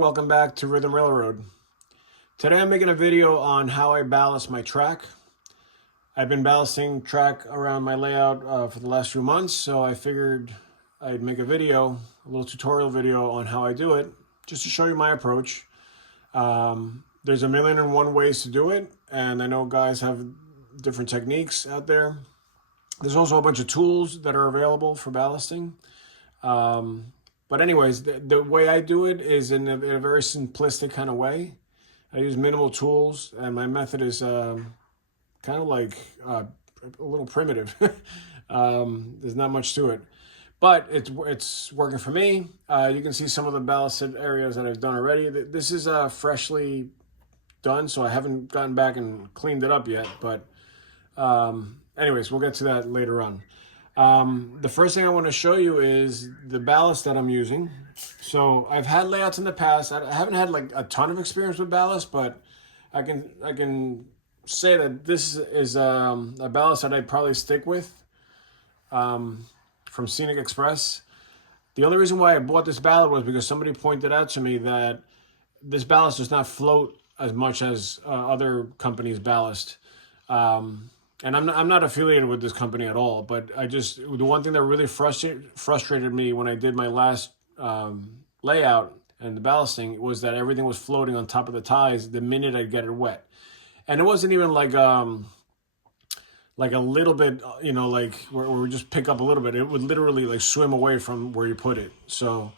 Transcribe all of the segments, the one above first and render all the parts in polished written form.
welcome back to Rhythm Railroad. Today I'm making a video on how I ballast my track. I've been ballasting track around my layout for the last few months, so I figured I'd make a little tutorial video on how I do it, just to show you my approach. There's a million and one ways to do it, and I know guys have different techniques out there. There's also a bunch of tools that are available for ballasting. But anyways, the way I do it is in a very simplistic kind of way. I use minimal tools, and my method is kind of like a little primitive. There's not much to it, but it's working for me. You can see some of the ballasted areas that I've done already. This is freshly done, so I haven't gotten back and cleaned it up yet. But anyways, we'll get to that later on. The first thing I want to show you is the ballast that I'm using. So I've had layouts in the past. I haven't had like a ton of experience with ballast, but I can say that this is a ballast that I'd probably stick with from Scenic Express. The only reason why I bought this ballast was because somebody pointed out to me that this ballast does not float as much as other companies' ballast. And I'm not affiliated with this company at all, but the one thing that really frustrated me when I did my last layout and the ballasting was that everything was floating on top of the ties the minute I'd get it wet. And it wasn't even like a little bit, like where we just pick up a little bit. It would literally like swim away from where you put it. So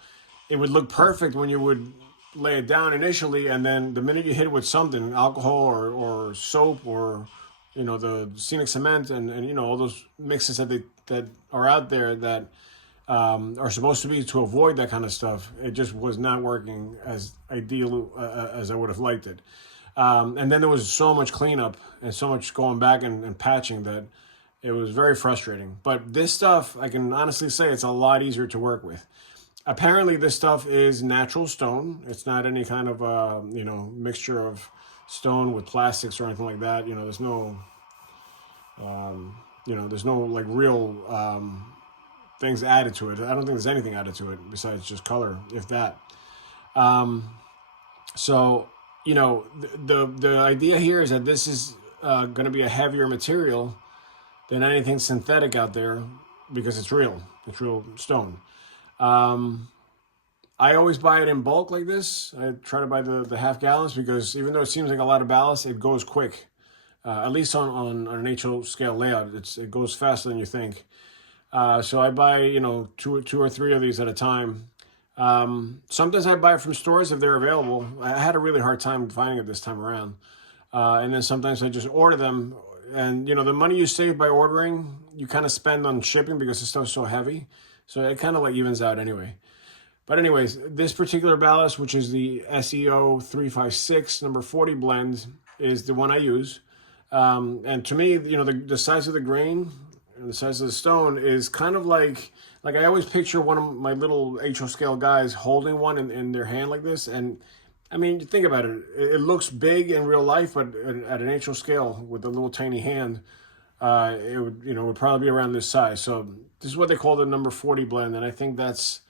it would look perfect when you would lay it down initially, and then the minute you hit it with something, alcohol or soap or the scenic cement and all those mixes that are out there that are supposed to be to avoid that kind of stuff, it just was not working as ideal as I would have liked it. And then there was so much cleanup and so much going back and patching that it was very frustrating. But this stuff, I can honestly say it's a lot easier to work with. Apparently this stuff is natural stone. It's not any kind of mixture of stone with plastics or anything like that. There's no there's no like real things added to it. I don't think there's anything added to it besides just color, if that. So the idea here is that this is going to be a heavier material than anything synthetic out there because it's real stone. I always buy it in bulk like this. I try to buy the half gallons because even though it seems like a lot of ballast, it goes quick. At least on an HO scale layout, it goes faster than you think. So I buy two or three of these at a time. Sometimes I buy it from stores if they're available. I had a really hard time finding it this time around. And then sometimes I just order them. And the money you save by ordering, you kind of spend on shipping because the stuff's so heavy. So it kind of like evens out anyway. But anyways, this particular ballast, which is the SEO 356 number 40 blend, is the one I use. And to me, the size of the grain and the size of the stone is kind of like I always picture one of my little HO scale guys holding one in their hand like this. And I mean, think about it. It looks big in real life, but at an HO scale with a little tiny hand, it would probably be around this size. So this is what they call the number 40 blend. And I think that's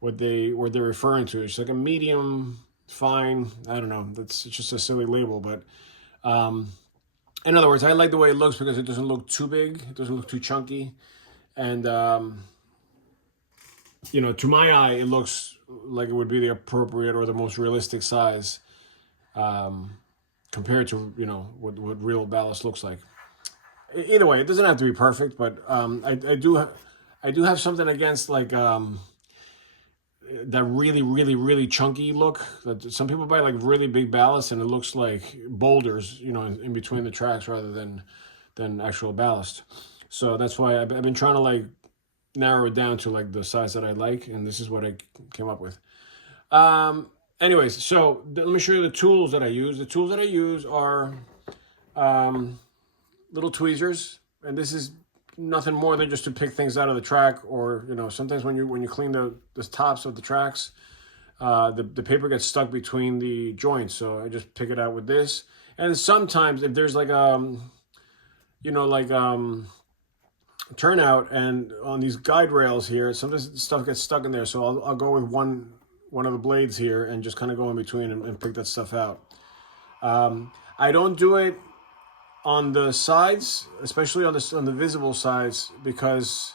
what they're referring to. It's like a medium fine. I don't know. It's just a silly label, but in other words, I like the way it looks because it doesn't look too big. It doesn't look too chunky. And, to my eye, it looks like it would be the appropriate or the most realistic size compared to, what real ballast looks like. Either way, it doesn't have to be perfect, but I do have something against like that really, really, really chunky look. That some people buy like really big ballast and it looks like boulders, in between the tracks rather than actual ballast. So that's why I've been trying to like narrow it down to like the size that I like, and this is what I came up with. Anyways, so let me show you the tools that I use. The tools that I use are little tweezers, and this is nothing more than just to pick things out of the track, or sometimes when you clean the tops of the tracks, the paper gets stuck between the joints, so I just pick it out with this. And sometimes if there's like turnout and on these guide rails here, sometimes stuff gets stuck in there, so I'll go with one one of the blades here and just kind of go in between and pick that stuff out. I don't do it on the sides, especially on the visible sides, because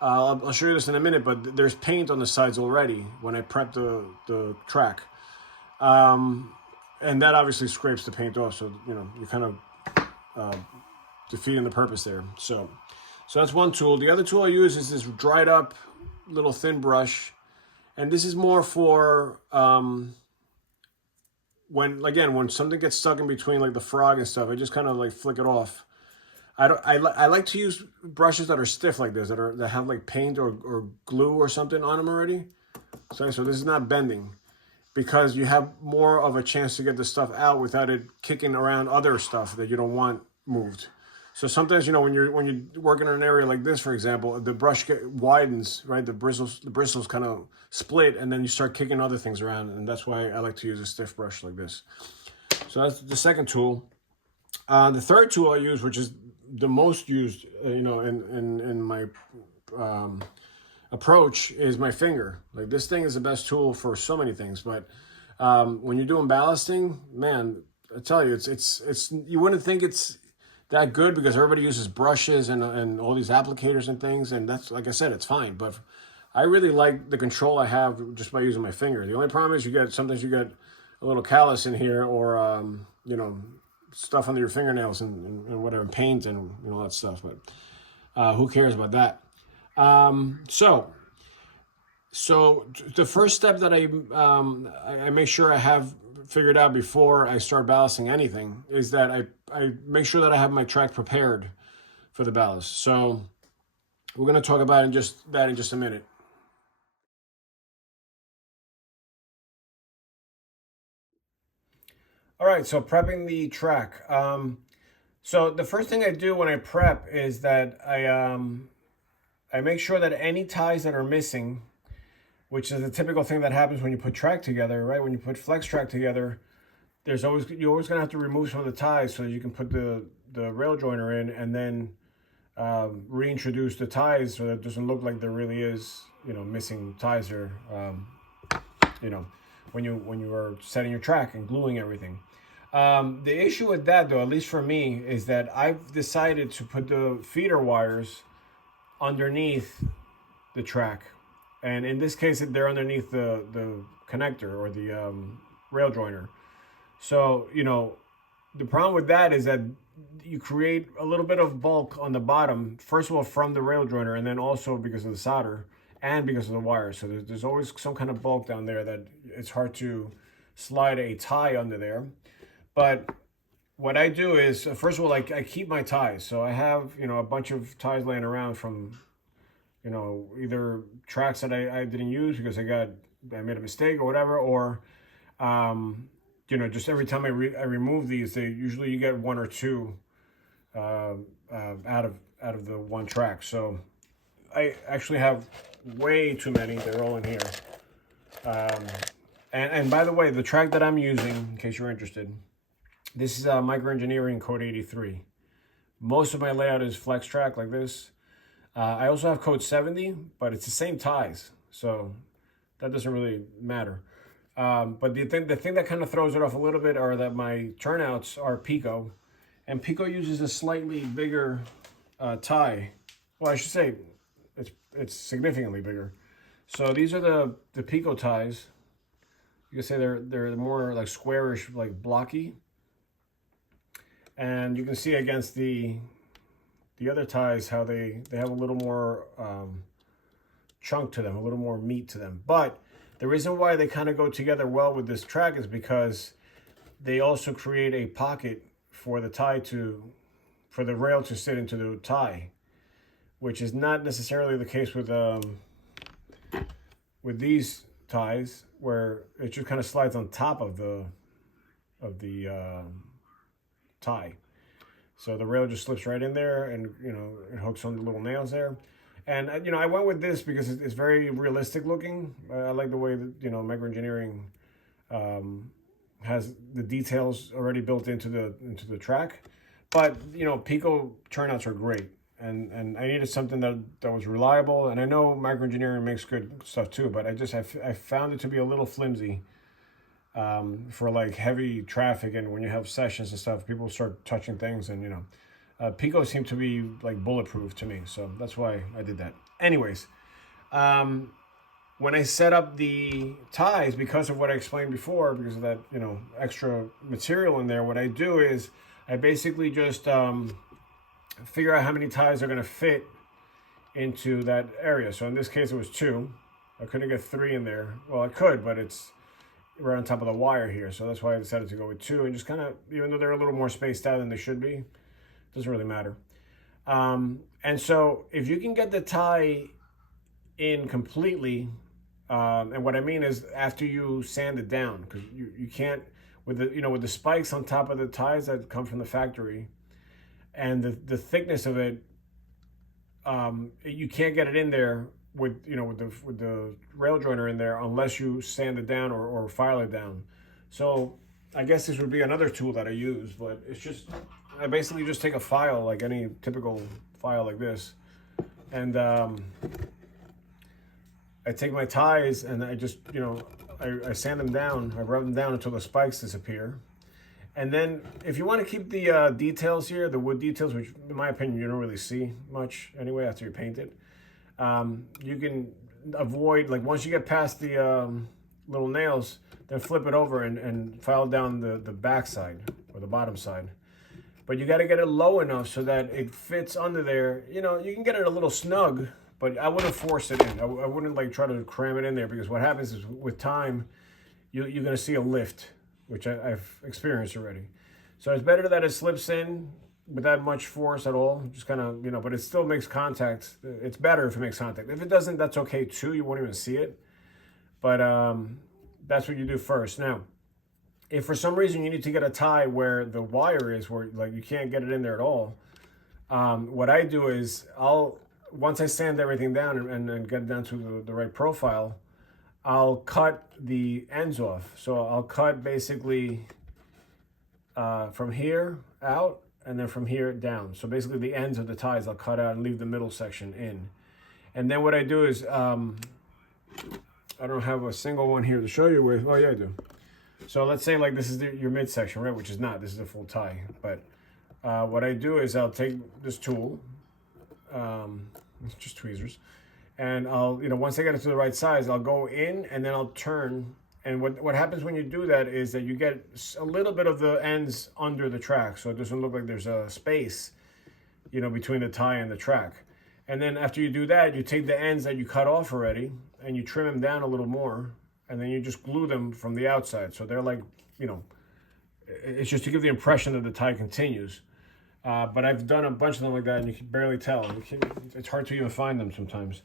I'll show you this in a minute, but there's paint on the sides already when I prep the track. And that obviously scrapes the paint off, so you know, you're kind of defeating the purpose there. So that's one tool. The other tool I use is this dried up little thin brush, and this is more for when something gets stuck in between, like the frog and stuff. I just kind of like flick it off. I like to use brushes that are stiff like this, that have like paint or glue or something on them already. So this is not bending, because you have more of a chance to get the stuff out without it kicking around other stuff that you don't want moved. So sometimes, you know, when you're working in an area like this, for example, the brush widens, right? The bristles kind of split, and then you start kicking other things around, and that's why I like to use a stiff brush like this. So that's the second tool. The third tool I use, which is the most used, you know, in my approach, is my finger. Like, this thing is the best tool for so many things, but when you're doing ballasting, man, I tell you, it's you wouldn't think it's that good because everybody uses brushes and all these applicators and things, and that's, like I said, it's fine, but I really like the control I have just by using my finger. The only problem is sometimes you get a little callus in here, or you know, stuff under your fingernails and whatever, paint and, you know, all that stuff, but who cares about that? So the first step that I make sure I have figured out before I start ballasting anything is that I make sure that I have my track prepared for the ballast. So we're going to talk about in just a minute. All right, so prepping the track. So the first thing I do when I prep is that I make sure that any ties that are missing, which is a typical thing that happens when you put track together, right? When you put flex track together, you're always gonna have to remove some of the ties so that you can put the rail joiner in, and then reintroduce the ties so that it doesn't look like there really is, you know, missing ties there. You know, when you are setting your track and gluing everything. The issue with that, though, at least for me, is that I've decided to put the feeder wires underneath the track, and in this case they're underneath the connector or the rail joiner. So, you know, the problem with that is that you create a little bit of bulk on the bottom, first of all from the rail joiner, and then also because of the solder and because of the wires. So there's always some kind of bulk down there that it's hard to slide a tie under there. But what I do is, first of all, I keep my ties. So I have, you know, a bunch of ties laying around from, you know, either tracks that I didn't use because I made a mistake or whatever, or you know, just every time I remove these, usually you get one or two out of the one track. So I actually have way too many. They're all in here. And by the way, the track that I'm using, in case you're interested, this is Microengineering Code 83. Most of my layout is flex track like this. I also have Code 70, but it's the same ties, so that doesn't really matter. But the thing that kind of throws it off a little bit are that my turnouts are Pico, and Pico uses a slightly bigger tie. Well, I should say it's significantly bigger. So these are the Pico ties. You can say they're more like squarish, like blocky. And you can see against the other ties how they have a little more chunk to them, a little more meat to them. But the reason why they kind of go together well with this track is because they also create a pocket for the rail to sit into the tie, which is not necessarily the case with these ties, where it just kind of slides on top of the tie. So the rail just slips right in there, and, you know, it hooks on the little nails there. And, you know, I went with this because it's very realistic looking. I like the way that, you know, Microengineering has the details already built into the track. But, you know, Pico turnouts are great. and I needed something that was reliable. And I know microengineering makes good stuff too, but I found it to be a little flimsy for like heavy traffic, and when you have sessions and stuff, people start touching things, and Pico seemed to be like bulletproof to me, so that's why I did that. Anyways, when I set up the ties, because of what I explained before, because of that extra material in there, what I do is I basically just figure out how many ties are going to fit into that area. So in this case, it was 2. I couldn't get 3 in there. Well, I could, but it's right on top of the wire here. So that's why I decided to go with 2, and just kind of, even though they're a little more spaced out than they should be, doesn't really matter. And so if you can get the tie in completely, and what I mean is after you sand it down, because you can't, with the spikes on top of the ties that come from the factory, and the thickness of it, you can't get it in there with the rail joiner in there unless you sand it down or file it down. So I guess this would be another tool that I use, but it's just, I basically just take a file, like any typical file like this, and I take my ties and I just, I sand them down, I rub them down until the spikes disappear. And then if you want to keep the details here, the wood details, which in my opinion you don't really see much anyway after you paint it, you can avoid, like once you get past the little nails, then flip it over and file down the back side or the bottom side. But you got to get it low enough so that it fits under there. You can get it a little snug, but I wouldn't force it in. I wouldn't like try to cram it in there, because what happens is with time, you're going to see a lift, which I've experienced already. So it's better that it slips in without much force at all, just kind of, but it still makes contact. It's better if it makes contact. If it doesn't, that's okay too. You won't even see it. But that's what you do first. Now, if for some reason you need to get a tie where the wire is, where like you can't get it in there at all, what I do is once I sand everything down and get it down to the right profile, I'll cut the ends off. So I'll cut basically from here out and then from here down. So basically the ends of the ties I'll cut out and leave the middle section in. And then what I do is, I don't have a single one here to show you with. Oh yeah, I do. So let's say like this is your midsection, right? Which is not, this is a full tie. But what I do is I'll take this tool, just tweezers, and I'll, once I get it to the right size, I'll go in and then I'll turn. And what happens when you do that is that you get a little bit of the ends under the track, so it doesn't look like there's a space, between the tie and the track. And then after you do that, you take the ends that you cut off already and you trim them down a little more, and then you just glue them from the outside. So they're like, it's just to give the impression that the tie continues. But I've done a bunch of them like that, and you can barely tell. It's hard to even find them sometimes.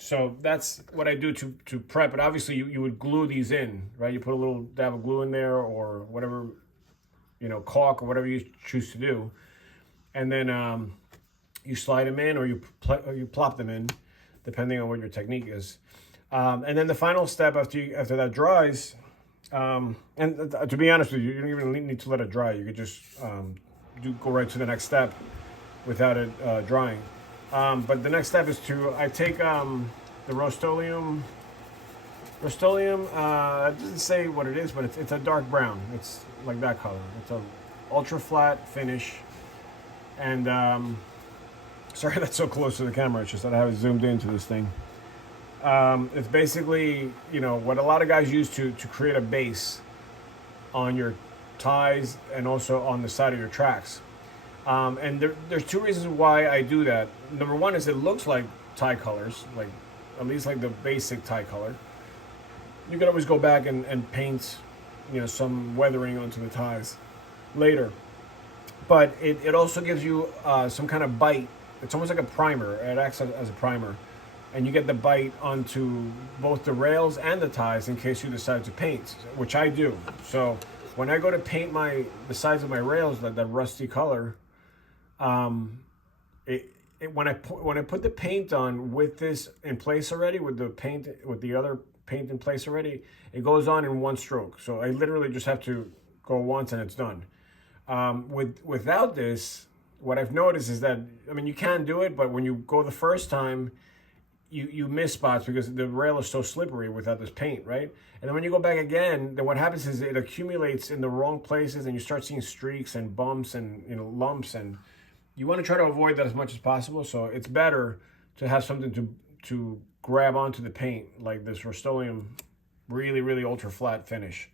So that's what I do to prep. But obviously, you would glue these in, right? You put a little dab of glue in there, or whatever, caulk or whatever you choose to do, and then you slide them in, or you plop them in, depending on what your technique is. And then the final step after that dries, and to be honest with you, you don't even need to let it dry. You could just go right to the next step without it drying. But the next step is I take the Rust-Oleum. Rust-Oleum, it doesn't say what it is, but it's a dark brown. It's like that color. It's a ultra flat finish. And sorry that's so close to the camera. It's just that I have it zoomed into this thing. It's basically, what a lot of guys use to create a base on your ties and also on the side of your tracks. And there's 2 reasons why I do that. Number one is it looks like tie colors, like at least like the basic tie color. You can always go back and paint, some weathering onto the ties later. But it also gives you some kind of bite. It's almost like a primer. It acts as a primer. And you get the bite onto both the rails and the ties in case you decide to paint, which I do. So when I go to paint the sides of my rails, that rusty color, when I put the paint on with this in place already, with the other paint in place already, it goes on in one stroke. So I literally just have to go once and it's done. Without this, what I've noticed is that, I mean, you can do it, but when you go the first time, you miss spots because the rail is so slippery without this paint, right? And then when you go back again, then what happens is it accumulates in the wrong places, and you start seeing streaks and bumps and, you know, lumps, and you want to try to avoid that as much as possible. So it's better to have something to grab onto the paint, like this Rust-Oleum really ultra flat finish.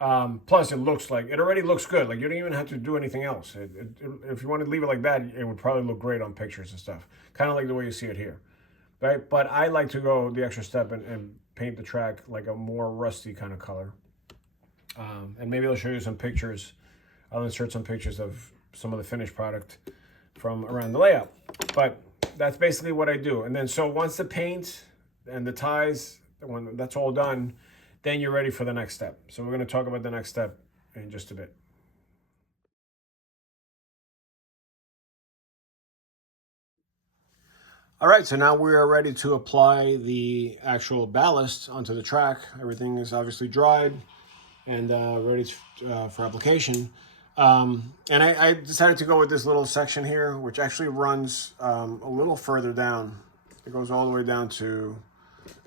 Plus, it already looks good. Like, you don't even have to do anything else. If you want to leave it like that, it would probably look great on pictures and stuff. Kind of like the way you see it here, right? But I like to go the extra step and paint the track like a more rusty kind of color. And maybe I'll show you some pictures. I'll insert some pictures of some of the finished product from around the layout. But that's basically what I do. And then, so once the paint and the ties, when that's all done, then you're ready for the next step. So we're going to talk about the next step in just a bit. All right, so now we are ready to apply the actual ballast onto the track. Everything is obviously dried and ready for application. And I decided to go with this little section here, which actually runs a little further down. It goes all the way down to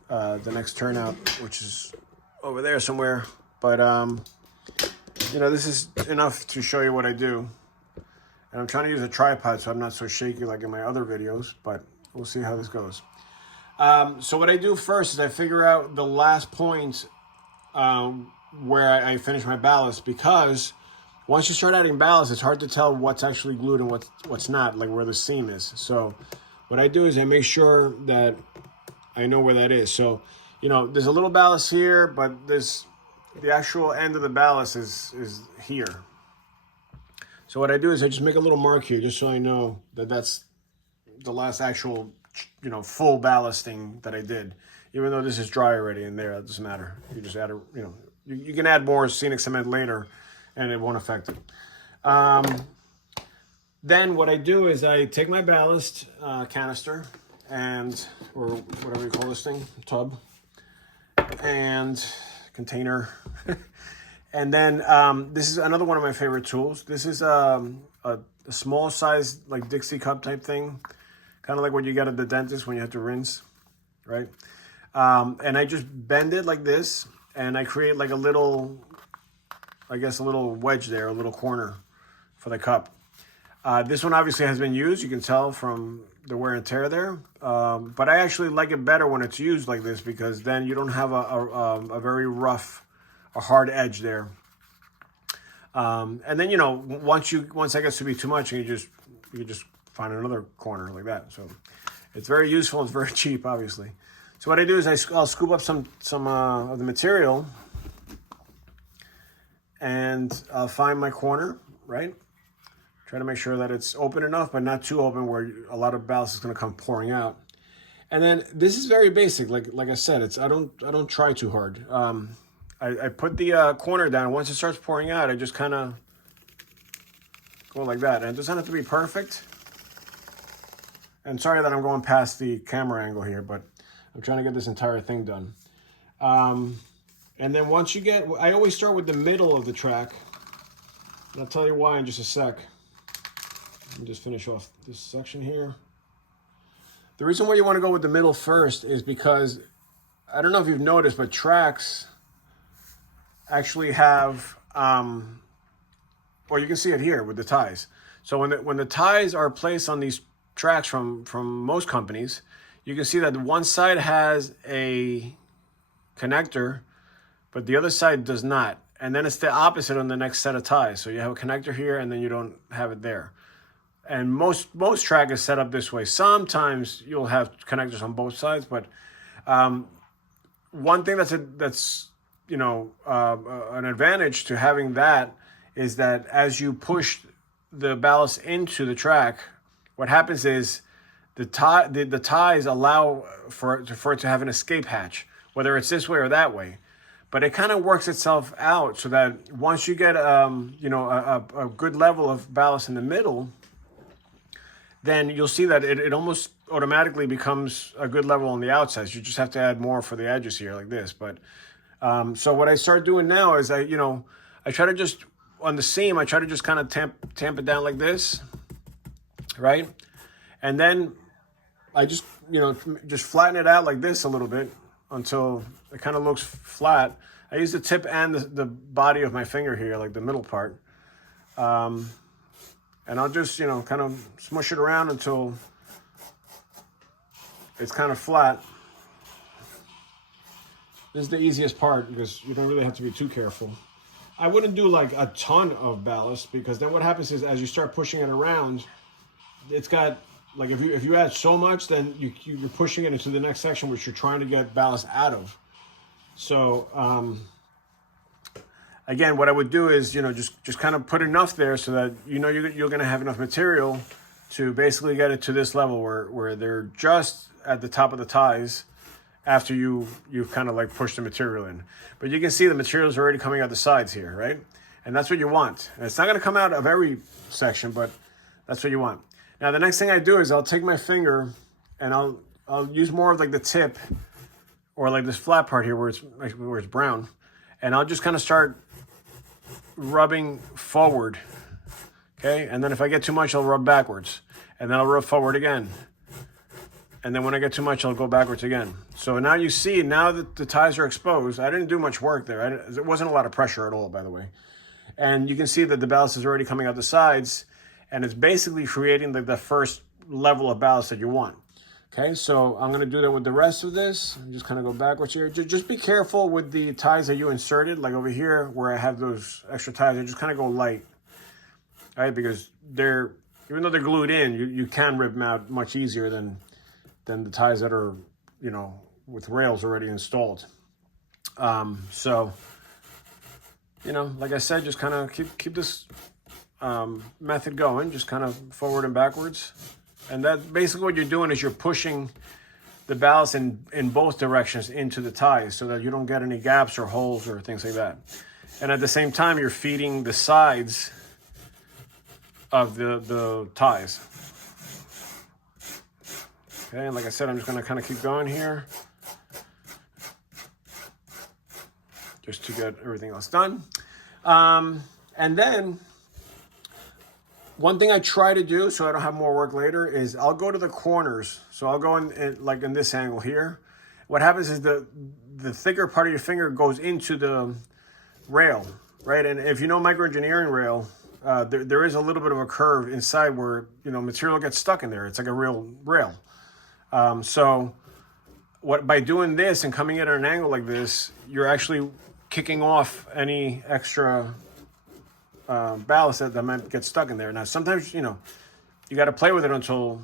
the next turnout, which is over there somewhere. But, you know, this is enough to show you what I do. And I'm trying to use a tripod so I'm not so shaky like in my other videos, but we'll see how this goes. So what I do first is I figure out the last point where I finish my ballast, because once you start adding ballast, it's hard to tell what's actually glued and what's not, like where the seam is. So what I do is I make sure that I know where that is. So, you know, there's a little ballast here, but the actual end of the ballast is here. So what I do is I just make a little mark here just so I know that that's the last actual, you know, full ballasting that I did. Even though this is dry already in there, it doesn't matter. You just add you know, you can add more scenic cement later and it won't affect it. Then what I do is I take my ballast canister or whatever you call this thing, tub and container. And then this is another one of my favorite tools. This is a small size, like Dixie cup type thing, kind of like what you get at the dentist when you have to rinse, right? And I just bend it like this, and I create like a little, I guess a little wedge there, a little corner for the cup. This one obviously has been used. You can tell from the wear and tear there. But I actually like it better when it's used like this, because then you don't have a very rough, a hard edge there. And then, you know, once that gets to be too much, you just find another corner like that. So it's very useful. It's very cheap, obviously. So what I do is I'll scoop up some of the material, and I'll find my corner, right? Try to make sure that it's open enough, but not too open where a lot of ballast is going to come pouring out. And then this is very basic. Like I said, I don't try too hard. I put the corner down. Once it starts pouring out, I just kind of go like that. And it doesn't have to be perfect. And sorry that I'm going past the camera angle here, but I'm trying to get this entire thing done. And then once I always start with the middle of the track. And I'll tell you why in just a sec. Let me just finish off this section here. The reason why you want to go with the middle first is because, I don't know if you've noticed, but tracks actually have, well, you can see it here with the ties. So when the ties are placed on these tracks from most companies, you can see that one side has a connector, but the other side does not. And then it's the opposite on the next set of ties. So you have a connector here, and then you don't have it there. And most track is set up this way. Sometimes you'll have connectors on both sides, but one thing that's you know, an advantage to having that is that as you push the ballast into the track, what happens is the ties allow for it to have an escape hatch, whether it's this way or that way. But it kind of works itself out so that once you get you know, a good level of ballast in the middle, then you'll see that it almost automatically becomes a good level on the outsides. You just have to add more for the edges here like this. But so what I start doing now is I try to just, on the seam, I try to just kind of tamp it down like this. right? And then I just, just flatten it out like this a little bit until it kind of looks flat. I use the tip and the body of my finger here, like the middle part. And I'll just, kind of smush it around until it's kind of flat. This is the easiest part because you don't really have to be too careful. I wouldn't do like a ton of ballast, because then what happens is as you start pushing it around, it's got, like if you add so much, then you're pushing it into the next section, which you're trying to get ballast out of. So again, what I would do is, just kind of put enough there so that you're going to have enough material to basically get it to this level where they're just at the top of the ties after you've kind of like pushed the material in. But you can see the material's already coming out the sides here, right? And that's what you want. And it's not going to come out of every section, but that's what you want. Now the next thing I do is I'll take my finger and I'll use more of like the tip, or like this flat part here where it's brown, and I'll just kind of start rubbing forward, okay? And then if I get too much, I'll rub backwards, and then I'll rub forward again. And then when I get too much, I'll go backwards again. So now you see, now that the ties are exposed, I didn't do much work there. There wasn't a lot of pressure at all, by the way. And you can see that the ballast is already coming out the sides, and it's basically creating the first level of ballast that you want. Okay, so I'm gonna do that with the rest of this. I'm just kind of go backwards here. Just be careful with the ties that you inserted, like over here where I have those extra ties. I just kind of go light, right? Because even though they're glued in, you can rip them out much easier than the ties that are, with rails already installed. So, like I said, just kind of keep this method going, just kind of forward and backwards. And that basically what you're doing is you're pushing the ballast in both directions into the ties so that you don't get any gaps or holes or things like that. And at the same time, you're feeding the sides of the ties. Okay, and like I said, I'm just going to kind of keep going here just to get everything else done. And then one thing I try to do so I don't have more work later is I'll go to the corners. So I'll go in like in this angle here. What happens is the thicker part of your finger goes into the rail, right? And if you know microengineering rail, there is a little bit of a curve inside where, material gets stuck in there. It's like a real rail. So by doing this and coming in at an angle like this, you're actually kicking off any extra ballast that might get stuck in there. Now, sometimes, you got to play with it until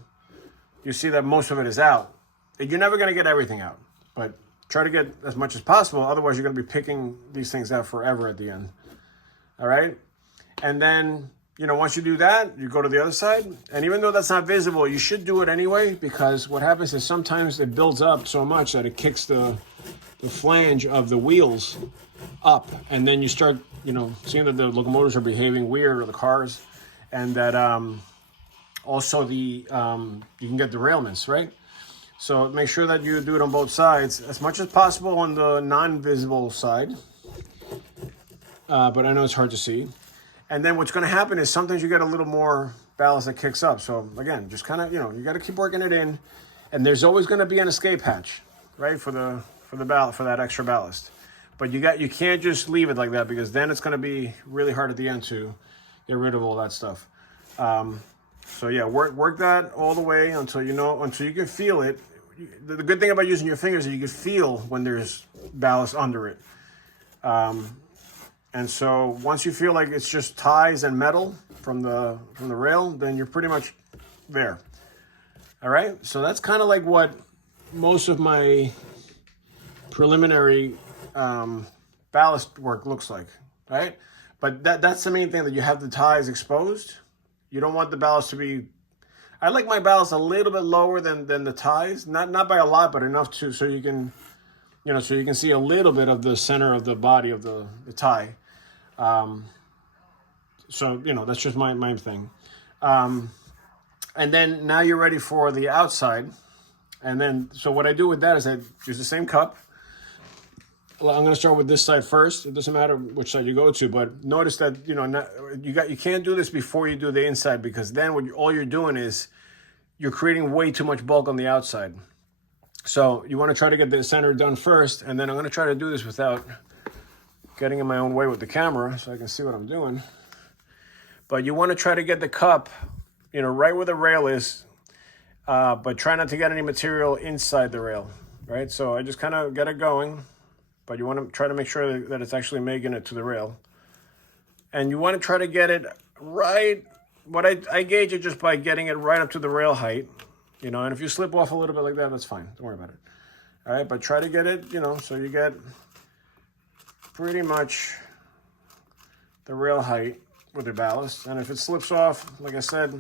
you see that most of it is out. You're never going to get everything out, but try to get as much as possible. Otherwise, you're going to be picking these things out forever at the end. All right. And then, once you do that, you go to the other side. And even though that's not visible, you should do it anyway, because what happens is sometimes it builds up so much that it kicks the flange of the wheels up. And then you start, seeing that the locomotives are behaving weird, or the cars, and that also you can get derailments, right? So make sure that you do it on both sides as much as possible on the non-visible side. But I know it's hard to see. And then what's going to happen is sometimes you get a little more ballast that kicks up. So again, just kind of, you got to keep working it in, and there's always going to be an escape hatch, right, for that extra ballast. But you can't just leave it like that, because then it's going to be really hard at the end to get rid of all that stuff. So yeah, work that all the way until you can feel it. The good thing about using your fingers is you can feel when there's ballast under it. And so once you feel like it's just ties and metal from the rail, then you're pretty much there. All right, so that's kind of like what most of my preliminary ballast work looks like, right? But that's the main thing, that you have the ties exposed. You don't want the ballast to be, I like my ballast a little bit lower than the ties, not by a lot, but enough so you can, so you can see a little bit of the center of the body of the tie. So, that's just my thing. And then now you're ready for the outside. And then, so what I do with that is I use the same cup. I'm going to start with this side first. It doesn't matter which side you go to, but notice that, you know, you can't do this before you do the inside, because then all you're doing is you're creating way too much bulk on the outside. So you want to try to get the center done first, and then I'm going to try to do this without getting in my own way with the camera so I can see what I'm doing. But you want to try to get the cup, you know, right where the rail is, but try not to get any material inside the rail, right? So I just kind of get it going, but you want to try to make sure that it's actually making it to the rail. And you want to try to get it right, I gauge it just by getting it right up to the rail height, you know, and if you slip off a little bit like that, that's fine. Don't worry about it. All right, but try to get it, you know, so you get pretty much the rail height with your ballast. And if it slips off, like I said,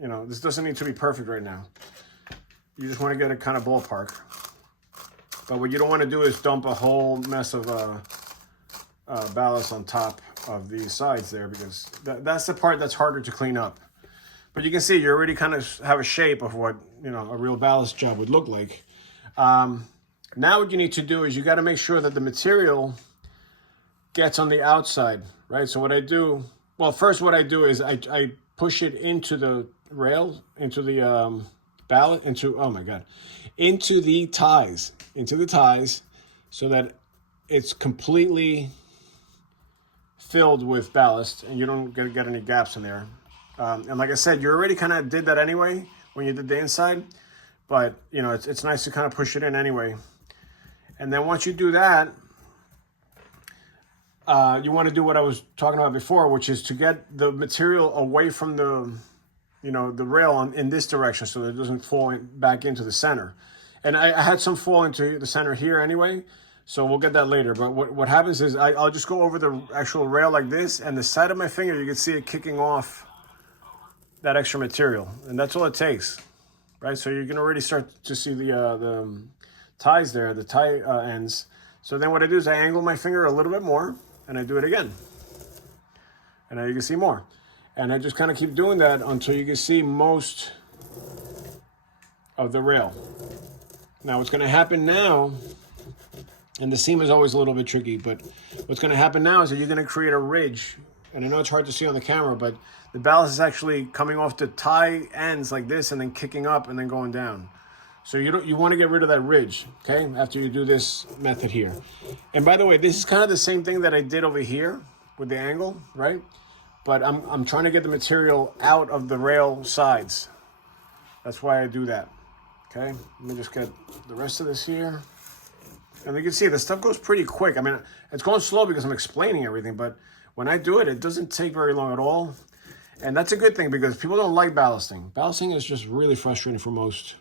you know, this doesn't need to be perfect right now. You just want to get it kind of ballpark. But what you don't want to do is dump a whole mess of ballast on top of the sides there, because that's the part that's harder to clean up. But you can see you already kind of have a shape of what, you know, a real ballast job would look like. Now what you need to do is you got to make sure that the material gets on the outside, right? So what I do, well, first what I do is I push it into the rail, into the ballast, into the ties, so that it's completely filled with ballast and you don't get any gaps in there. And like I said, you already kind of did that anyway when you did the inside, but you know, it's nice to kind of push it in anyway. And then once you do that, you want to do what I was talking about before, which is to get the material away from the, you know, the rail in this direction, so that it doesn't fall back into the center. And I had some fall into the center here anyway, so we'll get that later. But what happens is I'll just go over the actual rail like this, and the side of my finger, you can see it kicking off that extra material, and that's all it takes, right? So you can already start to see the ties there, the tie ends. So then what I do is I angle my finger a little bit more, and I do it again. And now you can see more. And I just kind of keep doing that until you can see most of the rail. Now what's going to happen now, and the seam is always a little bit tricky, but what's going to happen now is that you're going to create a ridge. And I know it's hard to see on the camera, but the ballast is actually coming off the tie ends like this and then kicking up and then going down. So you want to get rid of that ridge, okay, after you do this method here. And by the way, this is kind of the same thing that I did over here with the angle, right? But I'm trying to get the material out of the rail sides. That's why I do that, okay? Let me just get the rest of this here. And you can see the stuff goes pretty quick. I mean, it's going slow because I'm explaining everything, but when I do it, it doesn't take very long at all. And that's a good thing, because people don't like ballasting. Ballasting is just really frustrating for most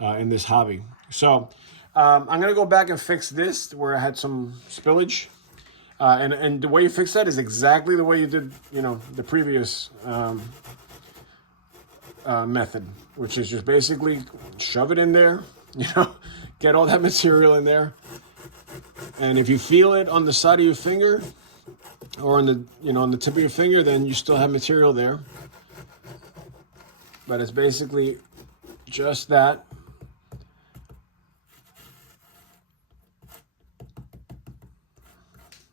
in this hobby. So I'm going to go back and fix this where I had some spillage. And the way you fix that is exactly the way you did, you know, the previous method, which is just basically shove it in there, you know, get all that material in there. And if you feel it on the side of your finger or on the, you know, on the tip of your finger, then you still have material there. But it's basically just that.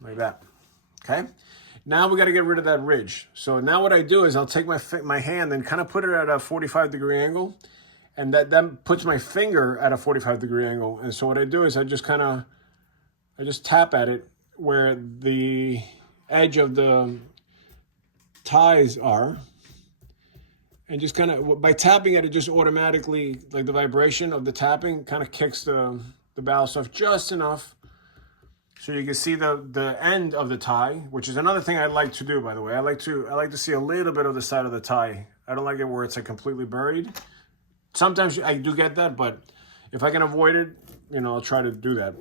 Like that, okay? Now we got to get rid of that ridge. So now what I do is I'll take my hand and kind of put it at a 45-degree angle, and that then puts my finger at a 45-degree angle. And so what I do is I just tap at it where the edge of the ties are, and just kind of, by tapping at it, just automatically, like the vibration of the tapping kind of kicks the ballast off just enough. So you can see the end of the tie, which is another thing I like to do, by the way. I like to see a little bit of the side of the tie. I don't like it where it's like completely buried. Sometimes I do get that, but if I can avoid it, you know, I'll try to do that.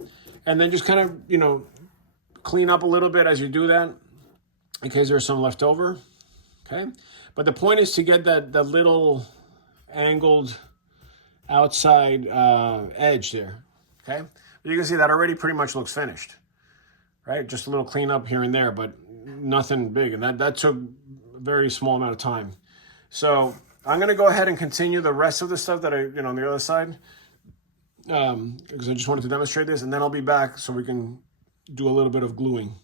And then just kind of, you know, clean up a little bit as you do that, in case there's some left over, okay? But the point is to get that little angled outside edge there, okay? You can see that already pretty much looks finished, right? Just a little cleanup here and there, but nothing big. And that took a very small amount of time. So I'm going to go ahead and continue the rest of the stuff that on the other side. because I just wanted to demonstrate this, and then I'll be back so we can do a little bit of gluing.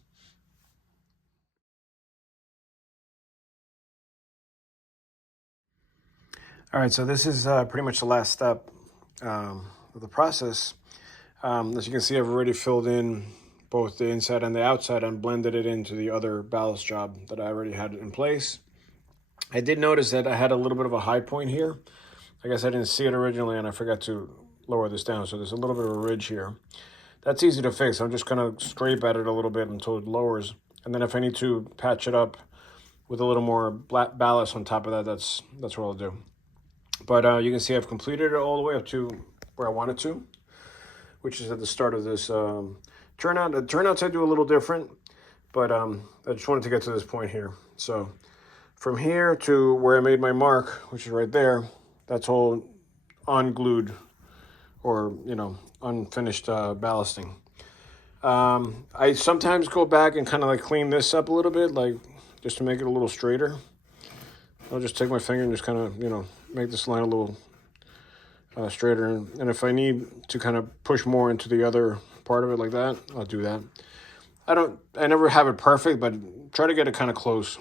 All right, so this is pretty much the last step of the process. As you can see, I've already filled in both the inside and the outside and blended it into the other ballast job that I already had in place. I did notice that I had a little bit of a high point here. I guess I didn't see it originally and I forgot to lower this down. So there's a little bit of a ridge here. That's easy to fix. I'm just gonna scrape at it a little bit until it lowers. And then if I need to patch it up with a little more ballast on top of that, that's what I'll do. But you can see I've completed it all the way up to where I wanted to, which is at the start of this turnout. The turnouts I do a little different, but I just wanted to get to this point here. So from here to where I made my mark, which is right there, that's all unglued or, you know, unfinished ballasting. I sometimes go back and kind of like clean this up a little bit, like just to make it a little straighter. I'll just take my finger and just kind of, you know, make this line a little straighter. And if I need to kind of push more into the other part of it like that, I'll do that. I never have it perfect, but try to get it kind of close.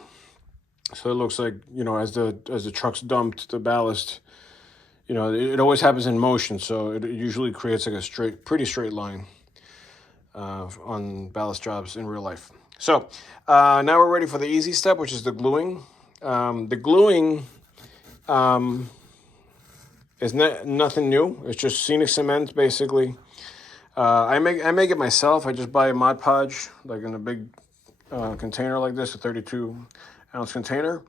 So it looks like, you know, as the truck's dumped the ballast, you know, it always happens in motion. So it usually creates like a pretty straight line on ballast jobs in real life. So now we're ready for the easy step, which is the gluing. The gluing is nothing new. It's just scenic cement, basically. I make it myself. I just buy a Mod Podge, like in a big container like this, a 32-ounce container.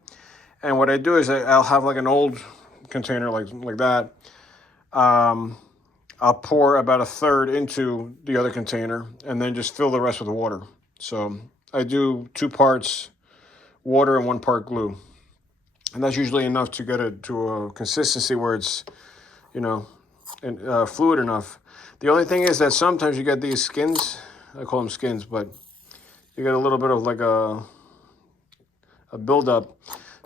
And what I do is I'll have like an old container like that. I'll pour about a third into the other container and then just fill the rest with water. So I do 2 parts water and 1 part glue. And that's usually enough to get it to a consistency where it's, you know, fluid enough. The only thing is that sometimes you get these skins. I call them skins, but you get a little bit of like a buildup.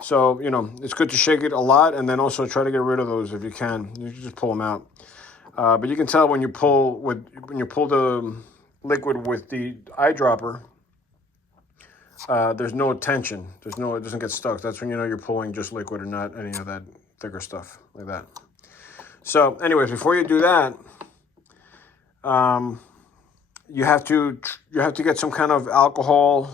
So, you know, it's good to shake it a lot and then also try to get rid of those if you can. You can just pull them out. But you can tell when you pull the liquid with the eyedropper, there's no tension. It doesn't get stuck. That's when you know you're pulling just liquid and not any of that thicker stuff like that. So anyways, before you do that, you have to get some kind of alcohol.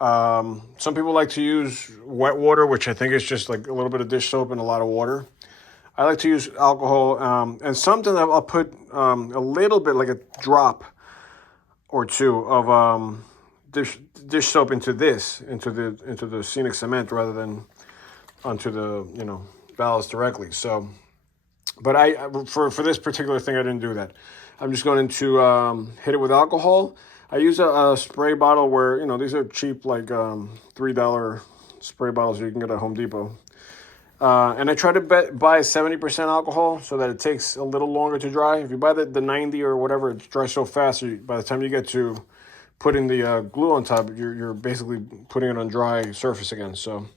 Some people like to use wet water, which I think is just like a little bit of dish soap and a lot of water. I like to use alcohol, and sometimes I'll put a little bit, like a drop or two of dish soap into the scenic cement rather than onto the, you know, ballast directly. So, but for this particular thing, I didn't do that. I'm just going to hit it with alcohol. I use a spray bottle where, you know, these are cheap, like $3 spray bottles you can get at Home Depot. And I try to buy 70% alcohol so that it takes a little longer to dry. If you buy the 90 or whatever, it dries so fast. By the time you get to putting the glue on top, you're basically putting it on dry surface again. So,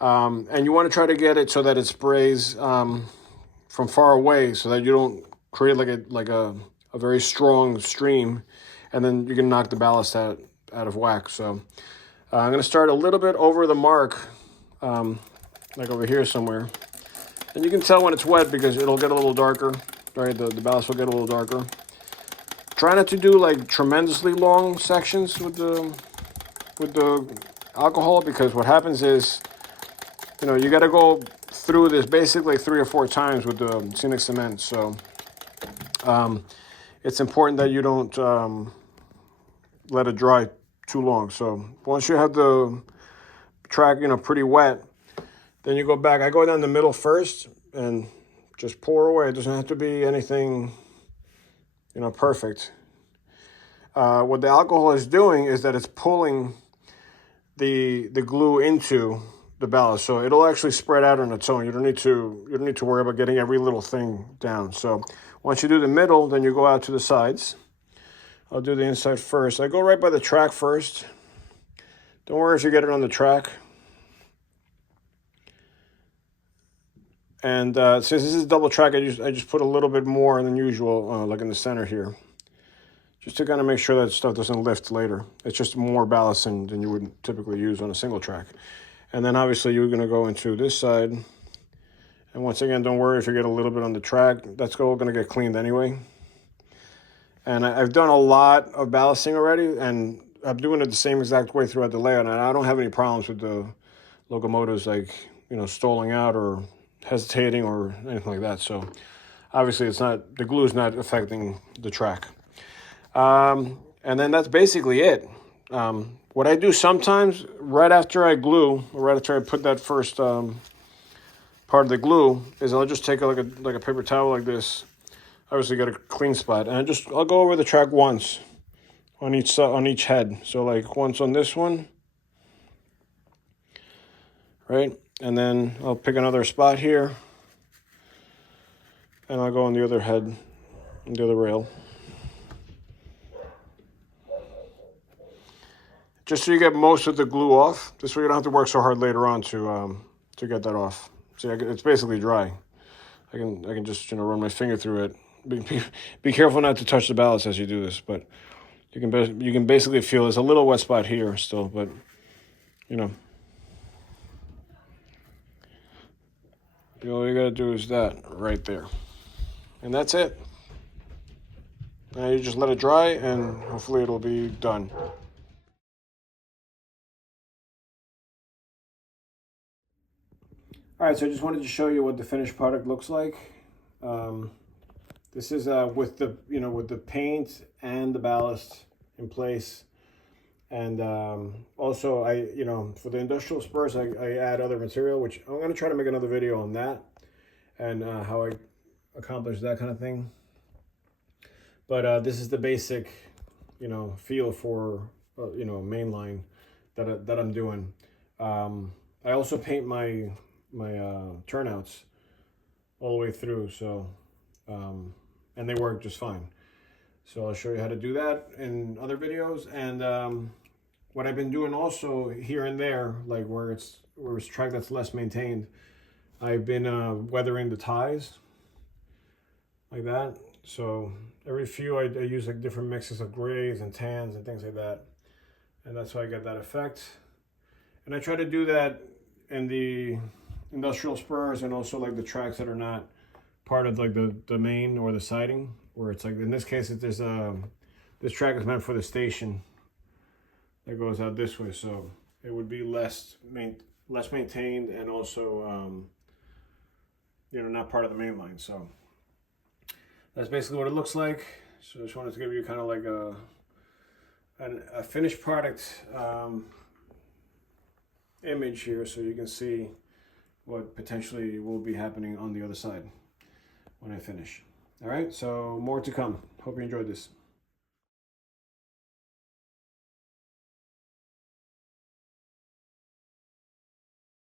and you want to try to get it so that it sprays from far away, so that you don't create like a very strong stream, and then you can knock the ballast out of whack. So I'm going to start a little bit over the mark, like over here somewhere. And you can tell when it's wet because it'll get a little darker, right? The ballast will get a little darker. Try not to do like tremendously long sections with the alcohol, because what happens is, you know, you got to go through this basically 3 or 4 times with the scenic cement. So it's important that you don't let it dry too long. So once you have the track, you know, pretty wet, then you go back. I go down the middle first and just pour away. It doesn't have to be anything, you know, perfect. What the alcohol is doing is that it's pulling the glue into the ballast, so it'll actually spread out on its own. You don't need to worry about getting every little thing down. So once you do the middle, then you go out to the sides. I'll do the inside first. I go right by the track first. Don't worry if you get it on the track. And since this is double track, I just put a little bit more than usual, like in the center here, just to kind of make sure that stuff doesn't lift later. It's just more ballast than you would typically use on a single track. And then obviously you're going to go into this side. And once again, don't worry if you get a little bit on the track. That's all going to get cleaned anyway. And I've done a lot of ballasting already, and I'm doing it the same exact way throughout the layout. And I don't have any problems with the locomotives, like, you know, stalling out or hesitating or anything like that. So obviously it's not, the glue is not affecting the track. And then that's basically it. What I do sometimes, right after I glue, or right after I put that first part of the glue, is I'll just take like a paper towel like this. Obviously got a clean spot, and I'll go over the track once on each head. So like once on this one, right? And then I'll pick another spot here, and I'll go on the other head, on the other rail. Just so you get most of the glue off. This way you don't have to work so hard later on to get that off. See, it's basically dry. I can just, you know, run my finger through it. Be careful not to touch the ballast as you do this, but you can basically feel there's a little wet spot here still, but you know, all you gotta do is that right there, and that's it. Now you just let it dry, and hopefully it'll be done. All right, so I just wanted to show you what the finished product looks like. This is with the paint and the ballast in place, and also for the industrial spurs I add other material, which I'm going to try to make another video on that and how I accomplish that kind of thing. But this is the basic, feel for mainline that I'm doing. I also paint my turnouts all the way through, so and they work just fine. So I'll show you how to do that in other videos. And what I've been doing also here and there, like where it's track that's less maintained, I've been weathering the ties like that. So every few I use like different mixes of grays and tans and things like that, and that's how I get that effect. And I try to do that in the industrial spurs and also like the tracks that are not part of like the main or the siding, where it's like in this case this track is meant for the station that goes out this way, so it would be less maintained and also not part of the main line. So that's basically what it looks like. So I just wanted to give you kind of like a finished product image here, so you can see what potentially will be happening on the other side when I finish. All right, so more to come. Hope you enjoyed this.